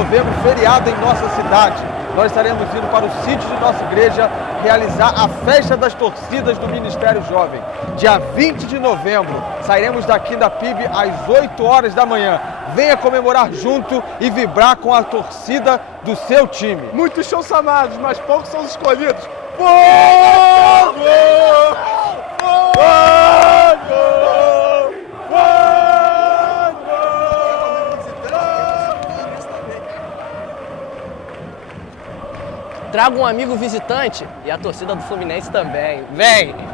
novembro, feriado em nossa cidade. Nós estaremos indo para o sítio de nossa igreja realizar a festa das torcidas do Ministério Jovem. Dia 20 de novembro, sairemos daqui da PIB às 8 horas da manhã. Venha comemorar junto e vibrar com a torcida do seu time. Muitos são chamados, mas poucos são escolhidos. Fogo! Fogo! Traga um amigo visitante e a torcida do Fluminense também. Vem!